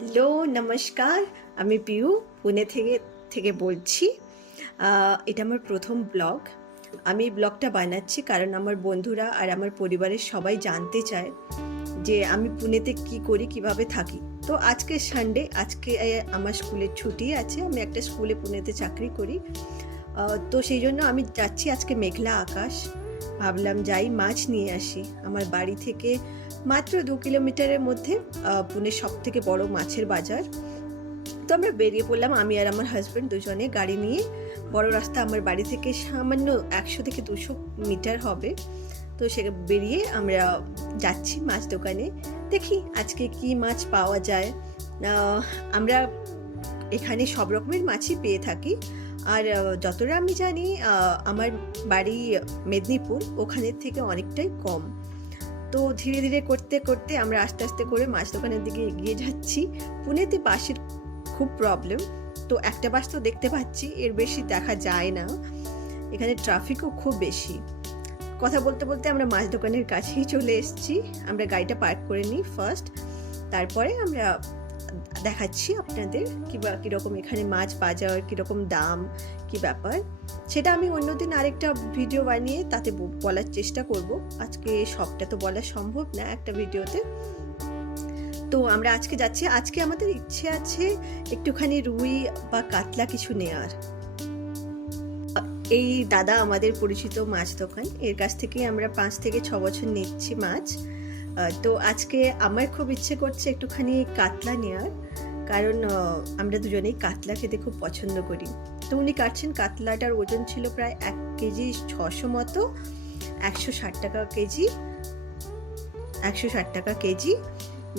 Hello, নমস্কার। আমি পিউ পুনে থেকে বলছি। এটা আমার প্রথম ব্লগ। আমি ব্লগটা বানাচ্ছি কারণ আমার বন্ধুরা আর আমার পরিবারের সবাই জানতে চায় যে আমি পুনেতে কি করি, কিভাবে থাকি। তো আজকে সানডে, আজকে আমার স্কুলের ছুটি আছে। আমি একটা স্কুলে পুনেতে চাকরি করি। তো সেই জন্য আমি যাচ্ছি। আজকে মেঘলা আকাশ, ভাবলাম যাই মাছ নিয়ে আসি। আমার বাড়ি থেকে মাত্র 2 কিলোমিটারের মধ্যে পুনের সব থেকে বড় মাছের বাজার। তো আমরা বেরিয়ে পড়লাম, আমি আর আমার হাজব্যান্ড দুজনে গাড়ি নিয়ে। বড় রাস্তা আমার বাড়ি থেকে সামান্য 100 থেকে 200 মিটার হবে। তো সে বেরিয়ে আমরা যাচ্ছি মাছ দোকানে। দেখি আজকে কি মাছ পাওয়া যায়। আমরা এখানে সব রকমের মাছই পেয়ে থাকি। আর যতটা আমি জানি আমার বাড়ি মেদিনীপুর, ওখানের থেকে অনেকটাই কম। তো ধীরে ধীরে করতে করতে আমরা আস্তে আস্তে করে মাছ দোকানের দিকে এগিয়ে যাচ্ছি। পুনেতে বাসের খুব প্রবলেম, তো একটা বাস তো দেখতে পাচ্ছি, এর বেশি দেখা যায় না। এখানে ট্রাফিকও খুব বেশি। কথা বলতে বলতে আমরা মাছ দোকানের কাছেই চলে এসেছি। আমরা গাড়িটা পার্ক করে নিই ফার্স্ট, তারপরে আমরা দেখাচ্ছি আপনাদের কীরকম এখানে মাছ বাজার, কীরকম দাম, কি ব্যাপার। সেটা আমি অন্যদিন আরেকটা ভিডিও বানিয়ে তাতে বলার চেষ্টা করব। আজকে সবটা তো বলা সম্ভব না একটা ভিডিওতে। তো আমরা আজকে যাচ্ছি। আজকে আমাদের ইচ্ছে আছে একটুখানি রুই বা কাতলা কিছু নেওয়ার। এই দাদা আমাদের পরিচিত মাছ দোকান, এর কাছ থেকে আমরা 5 থেকে 6 বছর নিচ্ছি মাছ। তো আজকে আমার খুব ইচ্ছে করছে একটুখানি কাতলা নেওয়ার, কারণ আমরা দুজনেই কাতলা খেতে খুব পছন্দ করি। তো উনি কাটছেন। কাতলাটার ওজন ছিল প্রায় 1 কেজি 600 মতো, 160 টাকা কেজি, 160 টাকা কেজি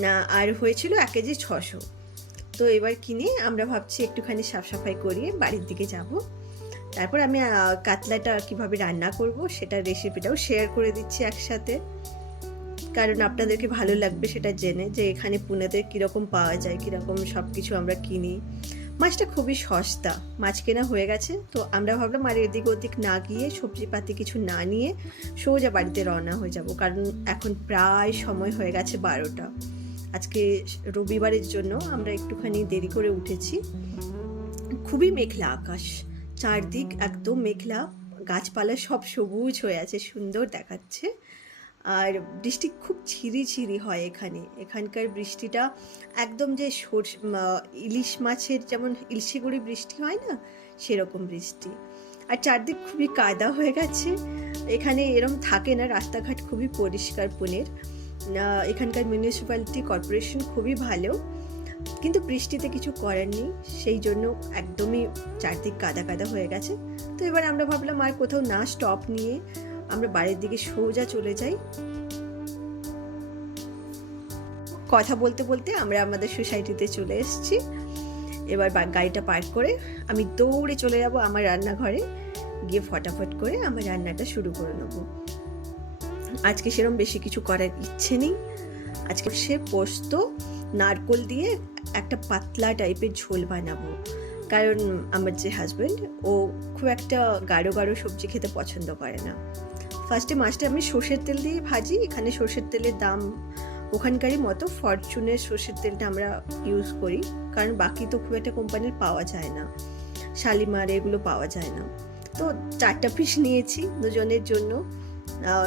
না, আর হয়েছিল 1 কেজি 600। তো এবার কিনে আমরা ভাবছি একটুখানি সাফ সাফাই করিয়ে বাড়ির দিকে যাব। তারপর আমি কাতলাটা কিভাবে রান্না করব সেটার রেসিপিটাও শেয়ার করে দিচ্ছি একসাথে, কারণ আপনাদেরকে ভালো লাগবে সেটা জেনে যে এখানে পুনেতে কীরকম পাওয়া যায়, কীরকম সব কিছু আমরা কিনি। মাছটা খুবই সস্তা, মাছ কেনা হয়ে গেছে। তো আমরা ভাবলাম আর এদিক ওদিক না গিয়ে, সবজিপাতি কিছু না নিয়ে সোজা বাড়িতে রওনা হয়ে যাব, কারণ এখন প্রায় সময় হয়ে গেছে 12টা। আজকে রবিবারের জন্য আমরা একটুখানি দেরি করে উঠেছি। খুবই মেঘলা আকাশ, চারদিক একদম মেঘলা, গাছপালা সব সবুজ হয়ে আছে, সুন্দর দেখাচ্ছে। আর বৃষ্টি খুব ঝিরিঝিরি হয় এখানে। এখানকার বৃষ্টিটা একদম যে ইলিশ মাছের যেমন ইলশিগুড়ি বৃষ্টি হয় না, সেরকম বৃষ্টি। আর চারদিক খুবই কাদা হয়ে গেছে। এখানে এরম থাকে না, রাস্তাঘাট খুবই পরিষ্কার পুনের। এখানকার মিউনিসিপ্যালিটি কর্পোরেশন খুবই ভালো, কিন্তু বৃষ্টিতে কিছু করার নেই, সেই জন্য একদমই চারদিক কাদা কাদা হয়ে গেছে। তো এবার আমরা ভাবলাম আর কোথাও না স্টপ নিয়ে আমরা বাড়ির দিকে সোজা চলে যাই। কথা বলতে বলতে আমরা আমাদের সোসাইটিতে চলে এসেছি। এবার গাড়িটা পার্ক করে আমি দৌড়ে চলে যাব আমার রান্নাঘরে, গিয়ে ফটাফট করে আমার রান্নাটা শুরু করে নেব। আজকে সেরকম বেশি কিছু করার ইচ্ছে নেই। আজকে সে পোস্ত নারকোল দিয়ে একটা পাতলা টাইপের ঝোল বানাবো, কারণ আমার যে হাজব্যান্ড, ও খুব একটা গাঢ় গাঢ় সবজি খেতে পছন্দ করে না। ফার্স্টে মাছটা আমি সর্ষের তেল দিয়ে ভাজি। এখানে সর্ষের তেলের দাম ওখানকারই মতো, ফরচুনের সর্ষের তেলটা আমরা ইউজ করি, কারণ বাকি তো খুব একটা কোম্পানির পাওয়া যায় না, শালিমার এগুলো পাওয়া যায় না। তো 4টা পিস নিয়েছি দুজনের জন্য,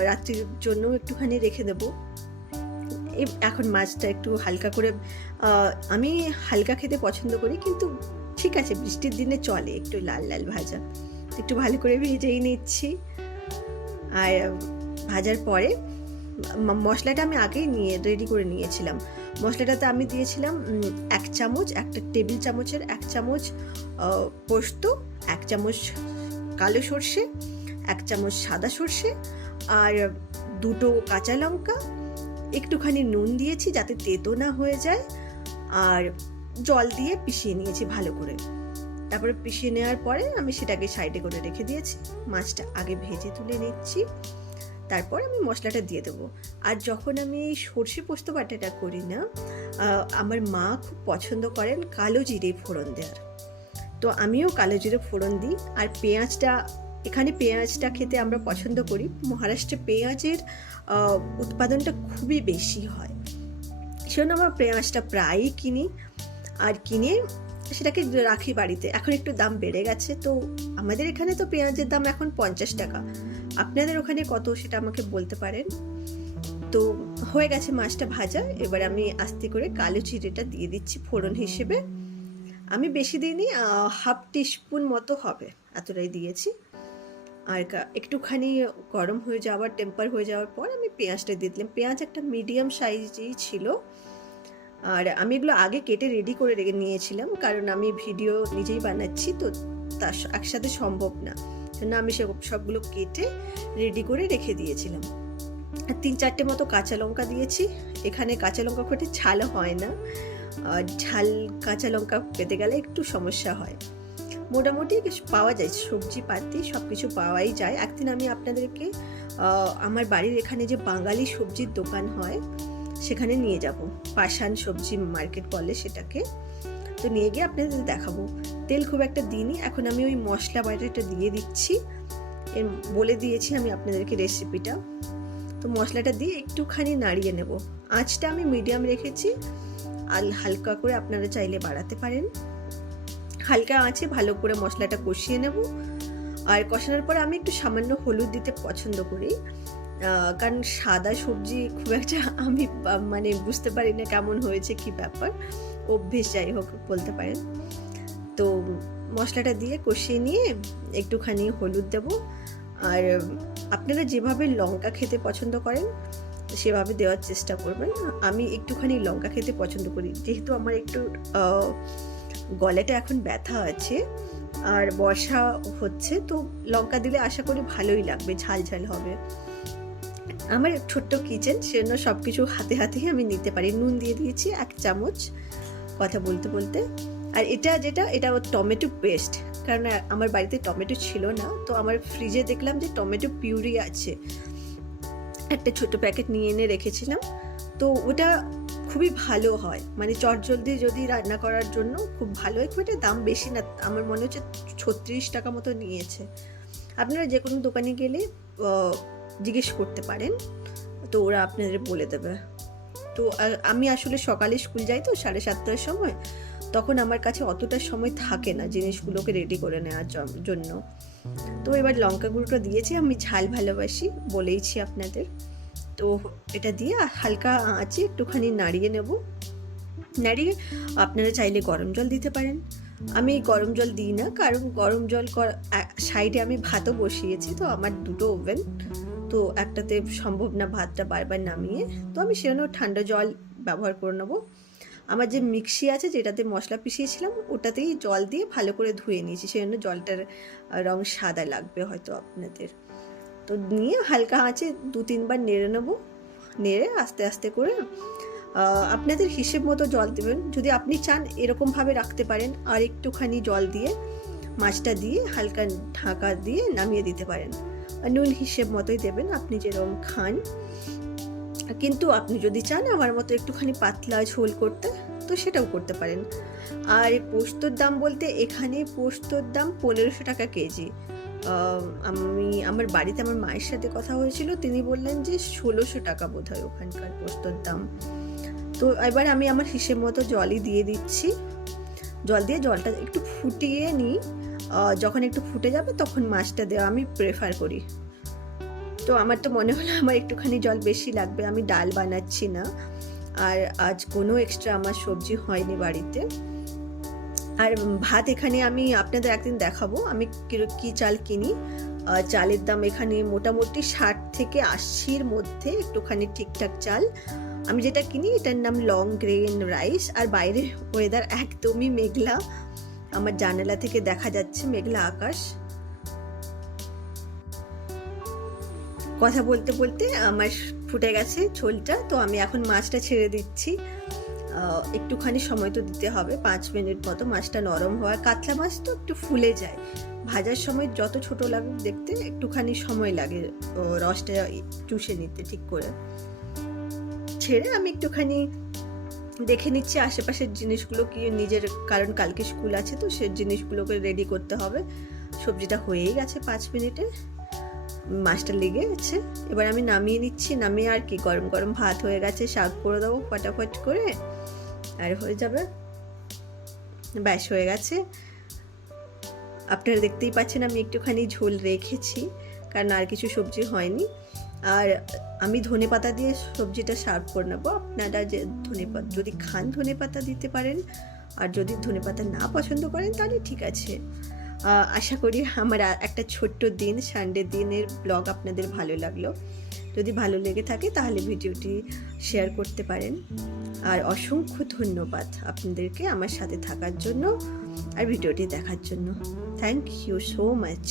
রাত্রির জন্য একটুখানি রেখে দেবো। এখন মাছটা একটু হালকা করে, আমি হালকা খেতে পছন্দ করি, কিন্তু ঠিক আছে বৃষ্টির দিনে চলে একটু লাল লাল ভাজা। একটু ভালো করে ভেজেই নিচ্ছি। আর ভাজার পরে মশলাটা আমি আগেই রেডি করে নিয়েছিলাম। মশলাটাতে আমি দিয়েছিলাম 1 চামচ, একটা টেবিল চামচের 1 চামচ পোস্ত, 1 চামচ কালো সর্ষে, 1 চামচ সাদা সর্ষে, আর 2টো কাঁচা লঙ্কা, একটুখানি নুন দিয়েছি যাতে তেতো না হয়ে যায়, আর জল দিয়ে পিষিয়ে নিয়েছি ভালো করে। তারপরে পিষিয়ে নেওয়ার পরে আমি সেটাকে সাইডে করে রেখে দিয়েছি। মাছটা আগে ভেজে তুলে নিচ্ছি, তারপর আমি মশলাটা দিয়ে দেবো। আর যখন আমি এই সর্ষে পোস্ত বাটাটা করি না, আমার মা খুব পছন্দ করেন কালো জিরে ফোড়ন দেওয়ার, তো আমিও কালো জিরে ফোড়ন দিই। আর পেঁয়াজটা, এখানে পেঁয়াজটা খেতে আমরা পছন্দ করি। মহারাষ্ট্রে পেঁয়াজের উৎপাদনটা খুবই বেশি হয়, সেজন্য আমরা পেঁয়াজটা প্রায়ই কিনি। আর কিনে সেটাকে রাখি বাড়িতে। এখন একটু দাম বেড়ে গেছে, তো আমাদের এখানে তো পেঁয়াজের দাম এখন 50 টাকা, আপনাদের ওখানে কত সেটা আমাকে বলতে পারেন। তো হয়ে গেছে মাছটা ভাজা, এবার আমি আস্তে করে কালো জিরেটা দিয়ে দিচ্ছি ফোড়ন হিসেবে। আমি বেশি দিইনি, 1/2 টিস্পুন মতো হবে, এতটাই দিয়েছি। আর একটুখানি গরম হয়ে যাওয়ার টেম্পার হয়ে যাওয়ার পর আমি পেঁয়াজটা দিয়ে দিলাম। পেঁয়াজ একটা মিডিয়াম সাইজই ছিল, আর আমি এগুলো আগে কেটে রেডি করে রেখে নিয়েছিলাম, কারণ আমি ভিডিও নিজেই বানাচ্ছি, তো তার একসাথে সম্ভব না, না আমি সবগুলো কেটে রেডি করে রেখে দিয়েছিলাম। 3-4টে মতো কাঁচা লঙ্কা দিয়েছি। এখানে কাঁচা লঙ্কা খুব ঝাল হয় না, ঝাল কাঁচা লঙ্কা পেতে গেলে একটু সমস্যা হয়। মোটামুটি পাওয়া যায়, সবজি পাতি সব কিছু পাওয়াই যায়। একদিন আমি আপনাদেরকে আমার বাড়ির এখানে যে বাঙালি সবজির দোকান হয় সেখানে নিয়ে যাব, পাষাণ সবজি মার্কেট বলে সেটাকে, তো নিয়ে গিয়ে আপনাদের দেখাবো। তেল খুব একটা দিইনি, এখন আমি ওই মশলা বাটাটা দিয়ে দিচ্ছি। বলে দিয়েছি আমি আপনাদেরকে রেসিপিটা। তো মশলাটা দিয়ে একটুখানি নাড়িয়ে নেব। আঁচটা আমি মিডিয়াম রেখেছি, আর হালকা করে আপনারা চাইলে বাড়াতে পারেন। হালকা আঁচে ভালো করে মশলাটা কষিয়ে নেব। আর কষানোর পরে আমি একটু সামান্য হলুদ দিতে পছন্দ করি, কারণ সাদা সবজি খুব একটা আমি মানে বুঝতে পারি না কেমন হয়েছে কি ব্যাপার, অভ্যেস যাই হোক বলতে পারেন। তো মশলাটা দিয়ে কষিয়ে নিয়ে একটুখানি হলুদ দেব। আর আপনারা যেভাবে লঙ্কা খেতে পছন্দ করেন সেভাবে দেওয়ার চেষ্টা করবেন। আমি একটুখানি লঙ্কা খেতে পছন্দ করি, যেহেতু আমার একটু গলাটা এখন ব্যথা আছে আর বর্ষা হচ্ছে, তো লঙ্কা দিলে আশা করি ভালোই লাগবে, ঝাল ঝাল হবে। আমার ছোট্ট কিচেন, সেজন্য সব কিছু হাতে হাতেই আমি নিতে পারি। নুন দিয়ে দিয়েছি 1 চামচ কথা বলতে বলতে। আর এটা টমেটো পেস্ট, কারণ আমার বাড়িতে টমেটো ছিল না, তো আমার ফ্রিজে দেখলাম যে টমেটো পিউরি আছে, একটা ছোট প্যাকেট নিয়ে এনে রেখেছিলাম। তো ওটা খুবই ভালো হয়, মানে চটজলদি যদি রান্না করার জন্য খুব ভালো হয়। খুব একটা দাম বেশি না, আমার মনে হচ্ছে 36 টাকা মতো নিয়েছে। আপনারা যে কোনো দোকানে গেলে জিজ্ঞেস করতে পারেন, তো ওরা আপনাদের বলে দেবে। তো আমি আসলে সকালে স্কুল যাই তো 7:30টার সময়, তখন আমার কাছে অতটা সময় থাকে না জিনিসগুলোকে রেডি করে নেওয়ার জন্য। তো এবার লঙ্কা গুঁড়োটা দিয়েছি, আমি ঝাল ভালোবাসি বলেইছি আপনাদের। তো এটা দিয়ে হালকা আঁচে একটুখানি নাড়িয়ে নেব। নাড়িয়ে আপনারা চাইলে গরম জল দিতে পারেন। আমি গরম জল দিই না, কারণ গরম জল সাইডে আমি ভাতও বসিয়েছি, তো আমার 2টো ওভেন, তো একটাতে সম্ভব না ভাতটা বারবার নামিয়ে, তো আমি সেজন্য ঠান্ডা জল ব্যবহার করে নেবো। আমার যে মিক্সি আছে যেটাতে মশলা পিষিয়েছিলাম ওটাতেই জল দিয়ে ভালো করে ধুয়ে নিয়েছি, সেজন্য জলটার রং সাদা লাগবে হয়তো আপনাদের। তো নিয়ে হালকা আঁচে 2-3 বার নেড়ে নেবো। নেড়ে আস্তে আস্তে করে আপনাদের হিসেব মতো জল দেবেন। যদি আপনি চান এরকমভাবে রাখতে পারেন, আর একটুখানি জল দিয়ে মাছটা দিয়ে হালকা ঢাকা দিয়ে নামিয়ে দিতে পারেন। আর নুন হিসেব মতোই দেবেন আপনি যেরকম খান। কিন্তু আপনি যদি চান আমার মতো একটুখানি পাতলা ঝোল করতে, তো সেটাও করতে পারেন। আর পোস্তর দাম বলতে এখানে পোস্তর দাম 1500 টাকা কেজি। আমার বাড়িতে আমার মায়ের সাথে কথা হয়েছিল, তিনি বললেন যে 1600 টাকা বোধ হয় ওখানকার পোস্তর দাম। তো এবার আমি আমার হিসেব মতো জলই দিয়ে দিচ্ছি। জল দিয়ে জলটা একটু ফুটিয়ে নিই, যখন একটু ফুটে যাবে তখন মাছটা দেওয়া আমি প্রেফার করি। তো আমার তো মনে হলো আমার একটুখানি জল বেশি লাগবে, আমি ডাল বানাচ্ছি না, আর আজ কোনো এক্সট্রা আমার সবজি হয়নি বাড়িতে। আর ভাত এখানে আমি আপনাদের একদিন দেখাবো আমি কি চাল কিনি। চালের দাম এখানে মোটামুটি 60 থেকে 80-র মধ্যে, একটুখানি ঠিকঠাক চাল। আমি যেটা কিনি এটার নাম লং গ্রেন রাইস। আর বাইরের ওয়েদার একদমই মেঘলা, আমার জানালা থেকে দেখা যাচ্ছে মেঘলা আকাশ। কথা বলতে বলতে আমার ফুটে গেছে ঝোলটা, তো আমি এখন মাছটা ছেড়ে দিচ্ছি। একটুখানি সময় তো দিতে হবে, 5 মিনিট মতো মাছটা নরম হওয়ার। কাতলা মাছ তো একটু ফুলে যায়, ভাজার সময় যত ছোট লাগুক দেখতে একটুখানি সময় লাগে রসটা চুষে নিতে ঠিক করে। ছেড়ে আমি একটুখানি দেখে নিচ্ছি আশেপাশের জিনিসগুলো কি নিজের, কারণ কালকে স্কুল আছে, তো সে জিনিসগুলোকে রেডি করতে হবে। সবজিটা হয়েই গেছে 5 মিনিটে, মাছটা লেগে গেছে। এবার আমি নামিয়ে নিচ্ছি। নামিয়ে আর কি, গরম গরম ভাত হয়ে গেছে, শাক করে দেবো ফটাফট করে, আর হয়ে যাবে। ব্যাস হয়ে গেছে। আপনারা দেখতেই পাচ্ছেন আমি একটুখানি ঝোল রেখেছি, কারণ আর কিছু সবজি হয়নি। আর আমি ধনেপাতা দিয়ে সবজিটা সার্ভ করে নেবো। আপনারা যে ধনেপাতা যদি খান ধনেপাতা দিতে পারেন, আর যদি ধনেপাতা না পছন্দ করেন তাহলে ঠিক আছে। আশা করি আমার একটা ছোট্ট দিন, সানডে দিনের ব্লগ আপনাদের ভালো লাগলো। যদি ভালো লেগে থাকে তাহলে ভিডিওটি শেয়ার করতে পারেন। আর অসংখ্য ধন্যবাদ আপনাদেরকে আমার সাথে থাকার জন্য আর ভিডিওটি দেখার জন্য। Thank you so much.